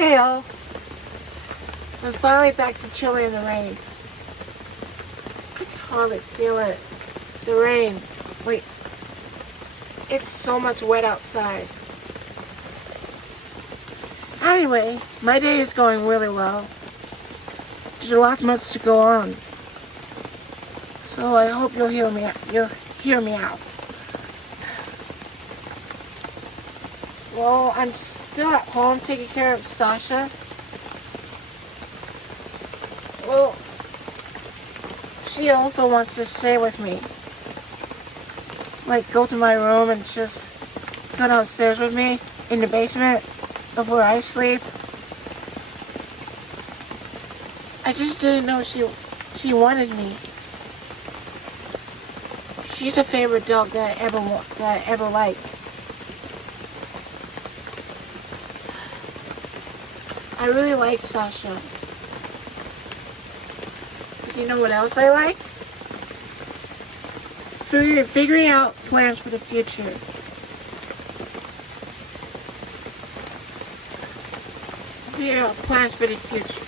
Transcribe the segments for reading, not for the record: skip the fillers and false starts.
Hey all, I'm finally back to chilling in the rain. I can hardly feel it. The rain. Wait, it's so much wet outside. Anyway, my day is going really well. There's lots much to go on. So I hope you'll hear me out. Well, I'm still at home taking care of Sasha. Well, she also wants to stay with me. Like, go to my room and just go downstairs with me in the basement of where I sleep. I just didn't know she wanted me. She's a favorite dog that I ever liked. I really liked Sasha. But you know what else I like? Figuring out plans for the future. Figuring out plans for the future.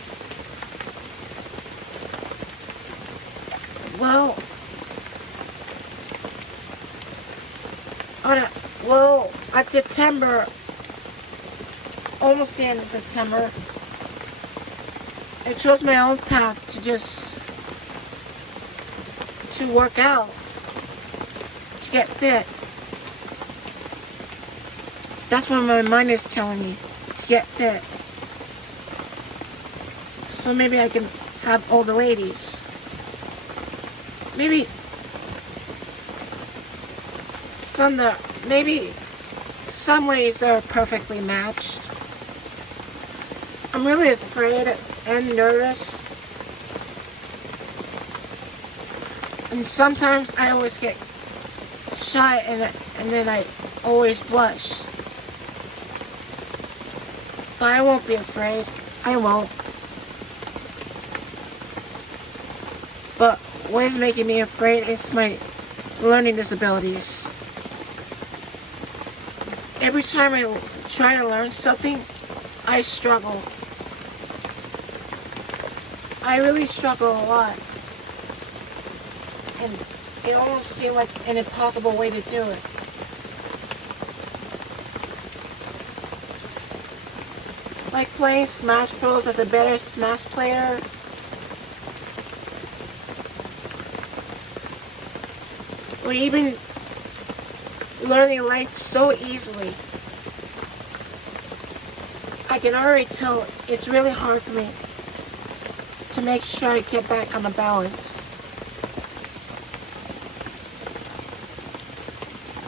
Well, at September, almost the end of September, I chose my own path to work out, to get fit. That's what my mind is telling me, to get fit. So maybe I can have older ladies. Maybe some ladies are perfectly matched. I'm really afraid and nervous. And sometimes I always get shy and then I always blush. But I won't be afraid. I won't. But what is making me afraid is my learning disabilities. Every time I try to learn something, I struggle. I really struggle a lot. And it almost seemed like an impossible way to do it. Like playing Smash Bros. As a better Smash player. Or even learning life so easily. I can already tell it's really hard for me to make sure I get back on the balance.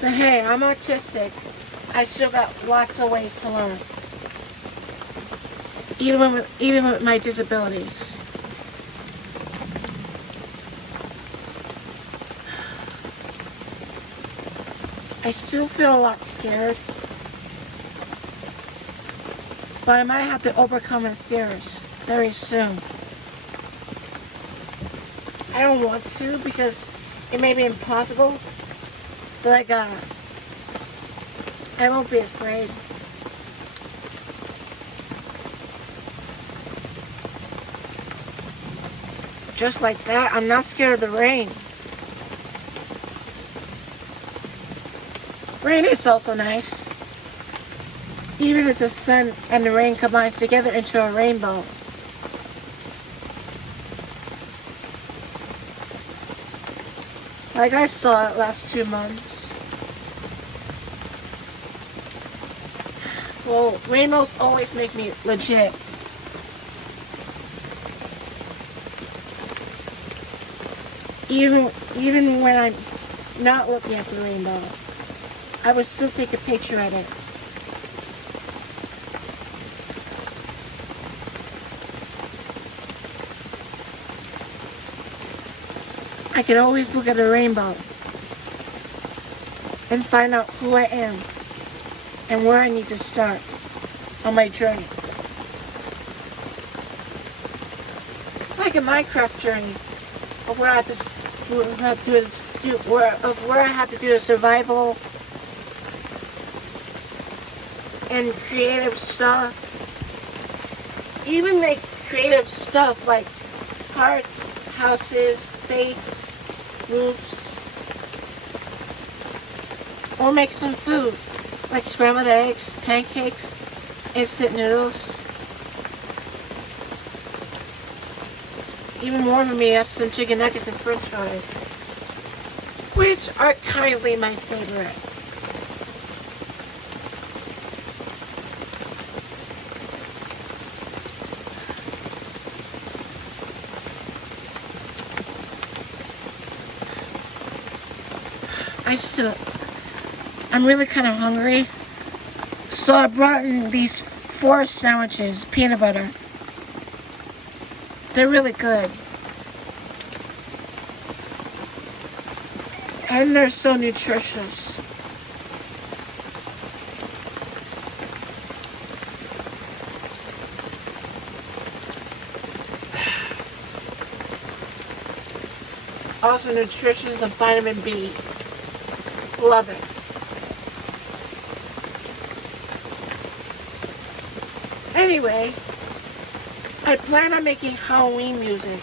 But hey, I'm autistic. I still got lots of ways to learn. Even with my disabilities. I still feel a lot scared. But I might have to overcome my fears very soon. I don't want to because it may be impossible, but I gotta. I won't be afraid. Just like that, I'm not scared of the rain. Rain is also nice. Even if the sun and the rain combine together into a rainbow. Like I saw it last 2 months. Well, rainbows always make me legit. Even when I'm not looking at the rainbow, I would still take a picture of it. I can always look at a rainbow and find out who I am and where I need to start on my journey. Like a Minecraft journey of where I have to do a survival and creative stuff even make creative stuff like hearts, houses, face, roofs, or make some food like scrambled eggs, pancakes, instant noodles. Even more for me, I have some chicken nuggets and french fries, which are kindly my favorite. I'm really kind of hungry, so I brought in these 4 sandwiches, peanut butter. They're really good. And they're so nutritious. Also nutritious and vitamin B. Love it. Anyway, I plan on making Halloween music.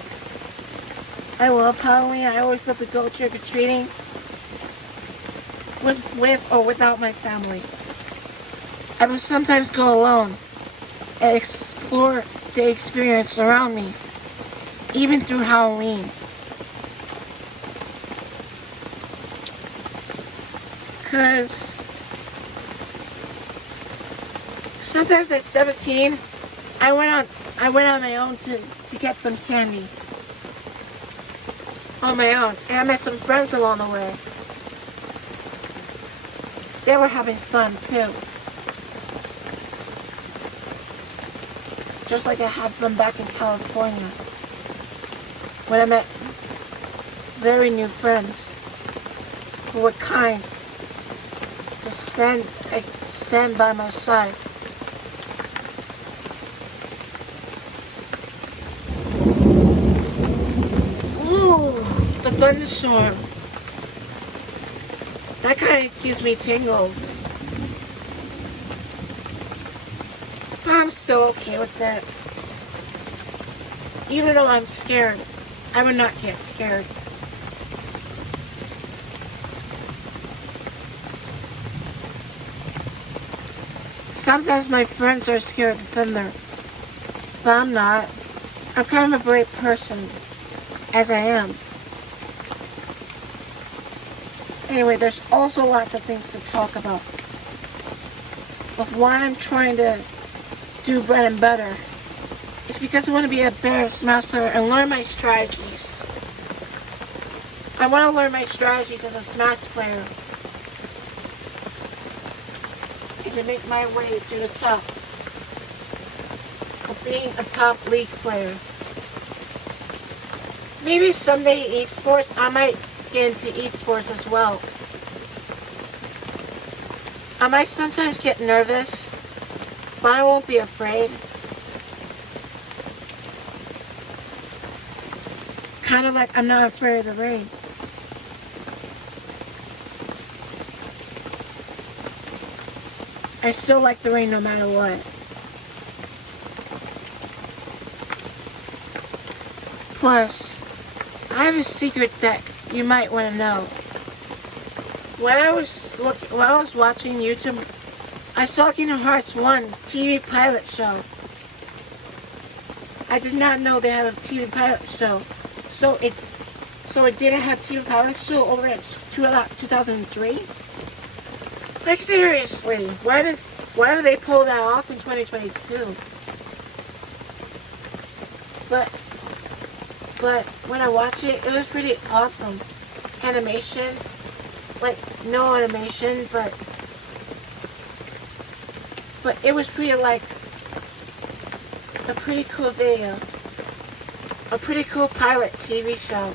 I love Halloween. I always love to go trick-or-treating with or without my family. I will sometimes go alone and explore the experience around me, even through Halloween. Because sometimes at 17, I went on my own to get some candy. On my own. And I met some friends along the way. They were having fun too. Just like I had fun back in California. When I met very new friends who were kind to stand by my side. Ooh, the thunderstorm. That kind of gives me tingles. I'm still okay with that. Even though I'm scared, I would not get scared. Sometimes my friends are scared of thunder, but I'm not. I'm kind of a brave person, as I am. Anyway, there's also lots of things to talk about. Of why I'm trying to do bread and butter. It's because I want to be a better Smash player and learn my strategies. I want to learn my strategies as a Smash player. And to make my way to the top of being a top league player. Maybe someday esports, I might get into esports as well. I might sometimes get nervous, but I won't be afraid. Kind of like I'm not afraid of the rain. I still like the rain no matter what. Plus, I have a secret that you might want to know. When I was watching YouTube, I saw Kingdom Hearts 1 TV pilot show. I did not know they had a TV pilot show. So it didn't have TV pilot show over at 2003? Like seriously, why did they pull that off in 2022? But when I watched it, it was pretty awesome. Animation, like no animation, but it was pretty like a pretty cool video, a pretty cool pilot TV show.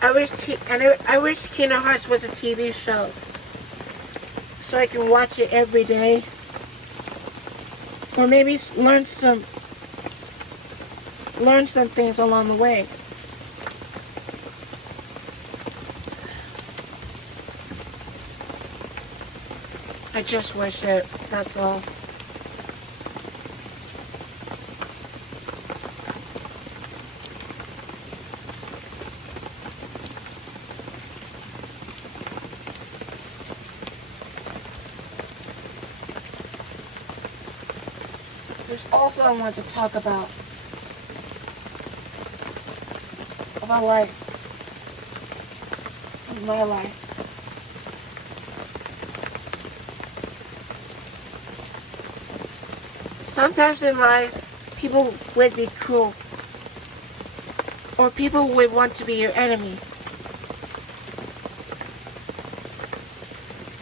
I wish Kingdom Hearts was a TV show, so I can watch it every day, or maybe learn some things along the way. I just wish it, that's all. There's also I want to talk about life, my life. Sometimes in life, people would be cruel, or people would want to be your enemy.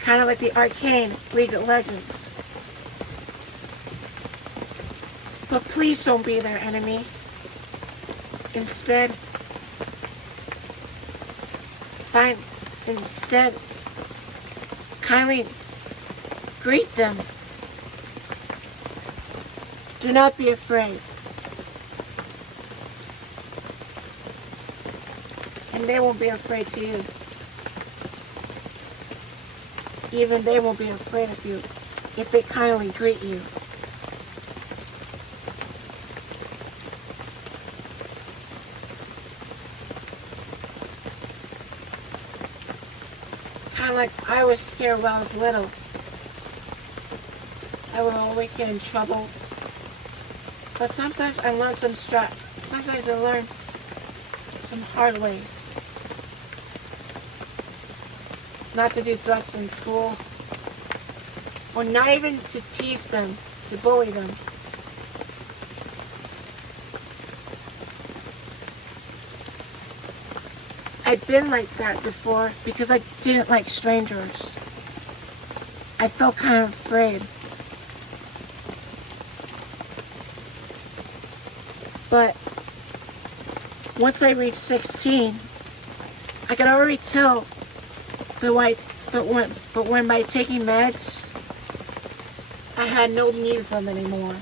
Kind of like the arcane League of Legends. But please don't be their enemy. Instead, kindly greet them. Do not be afraid. And they won't be afraid to you. Even they won't be afraid of you if they kindly greet you. Kind of like I was scared when I was little. I would always get in trouble. But sometimes I learned sometimes I learned some hard ways. Not to do threats in school. Or not even to tease them, to bully them. I've been like that before because I didn't like strangers. I felt kind of afraid. But once I reached 16, I could already tell but when by taking meds, I had no need of them anymore.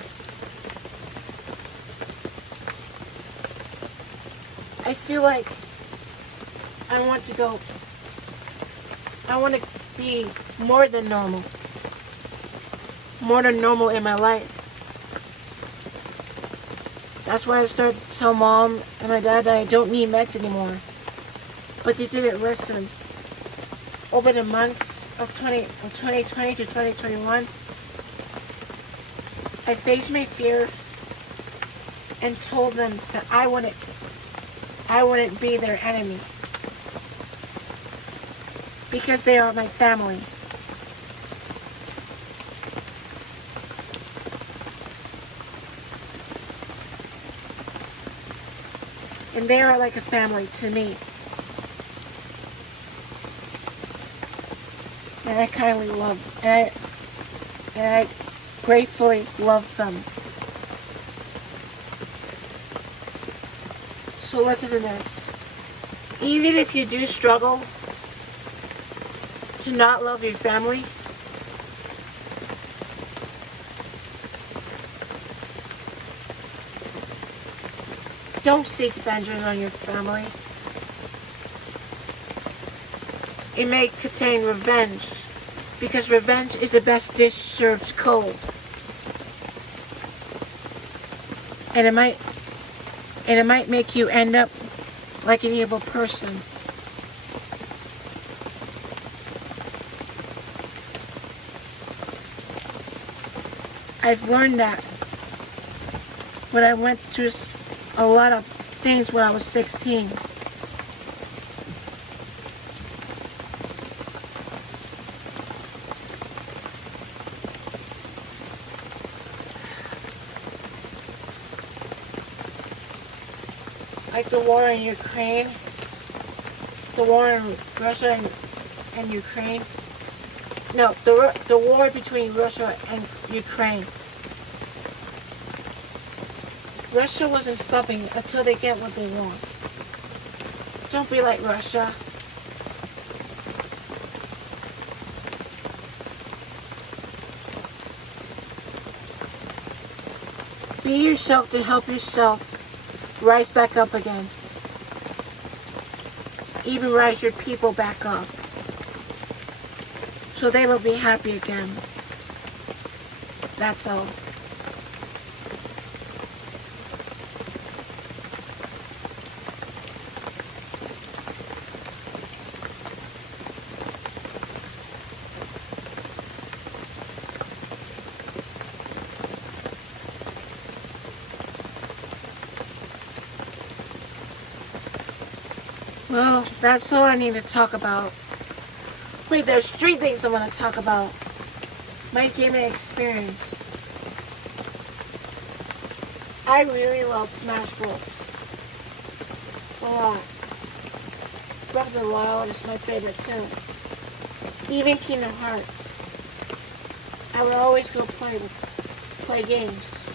I feel like I want to be more than normal in my life. That's why I started to tell Mom and my dad that I don't need meds anymore. But they didn't listen. Over the months of 2020 to 2021, I faced my fears and told them that I wouldn't be their enemy. Because they are my family. And they are like a family to me. And I kindly love, and I gratefully love them. So listen to this. Even if you do struggle to not love your family, don't seek vengeance on your family. It may contain revenge, because revenge is the best dish served cold. And it might make you end up like an evil person. I've learned that when I went through a lot of things when I was 16. Like the war in Ukraine, the war in Russia and Ukraine. No, the war between Russia and Ukraine. Russia wasn't stopping until they get what they want. Don't be like Russia. Be yourself to help yourself rise back up again. Even rise your people back up, so they will be happy again. That's all. Well, that's all I need to talk about. Wait, there's 3 things I want to talk about. My gaming experience. I really love Smash Bros. A lot. Breath of the Wild is my favorite too. Even Kingdom Hearts. I would always go play games.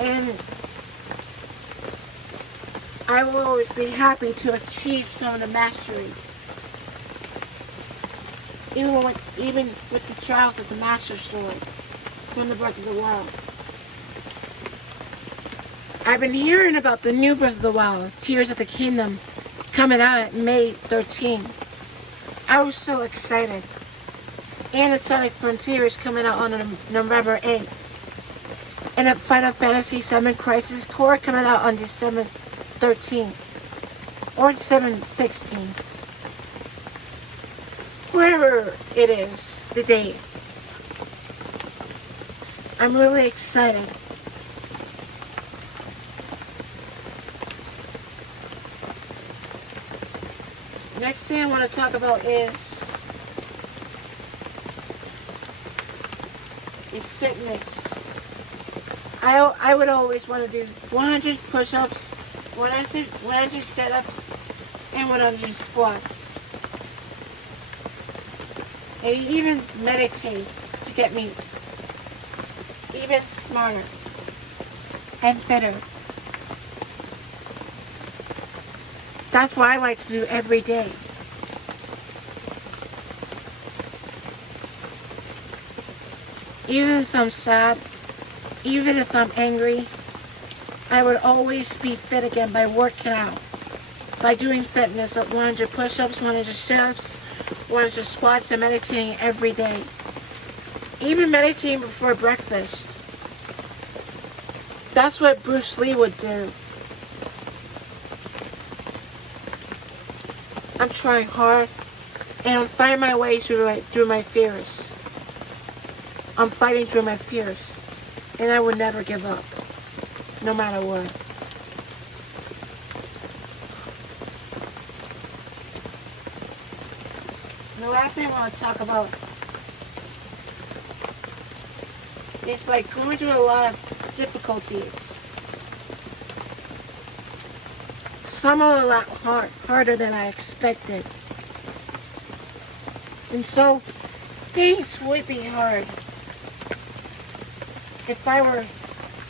And I will always be happy to achieve some of the mastery. Even with the trials of the Master Sword from the Breath of the Wild. I've been hearing about the new Breath of the Wild, Tears of the Kingdom, coming out at May 13th. I was so excited. And the Sonic Frontier is coming out on November 8th. And a Final Fantasy VII Crisis Core coming out on December 13th. Or December 16th. Wherever it is, the date. I'm really excited. Next thing I want to talk about is fitness. I would always want to do 100 push-ups, 100 sit-ups, and 100 squats. And even meditate to get me even smarter and fitter. That's what I like to do every day. Even if I'm sad, even if I'm angry, I would always be fit again by working out. By doing fitness at 100 push-ups, 100 sit-ups, 100 squats, and meditating every day. Even meditating before breakfast. That's what Bruce Lee would do. I'm trying hard, and I'm fighting my way through my fears. I'm fighting through my fears, and I will never give up, no matter what. And the last thing I want to talk about is by going through a lot of difficulties. Some are a lot harder than I expected. And so, things would be hard if I were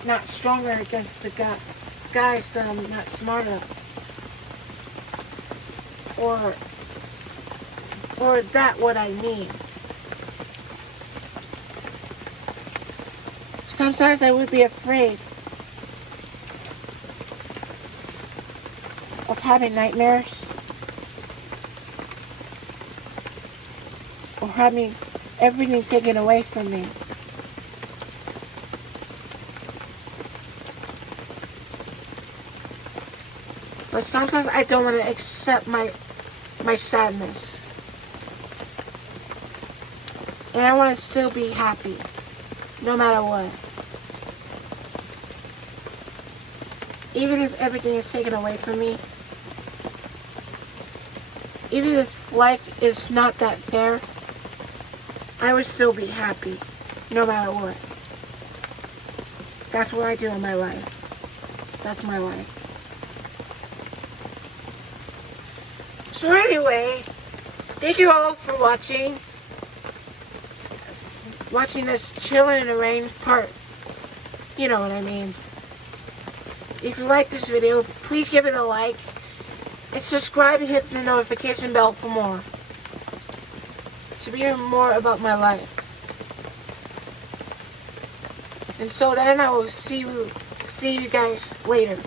not stronger against the guys that I'm not smart enough. Or that what I mean. Sometimes I would be afraid of having nightmares or having everything taken away from me. But sometimes I don't want to accept my sadness. And I want to still be happy, no matter what. Even if everything is taken away from me, even if life is not that fair, I would still be happy, no matter what. That's what I do in my life. That's my life. So anyway, thank you all for watching this chilling in the rain part. You know what I mean. If you like this video, please give it a like. And subscribe and hit the notification bell for more. To hear more about my life. And so then I will see you guys later.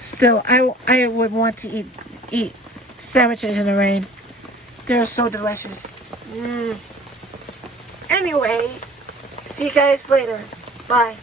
Still, I would want to eat sandwiches in the rain. They're so delicious. Anyway, see you guys later. Bye.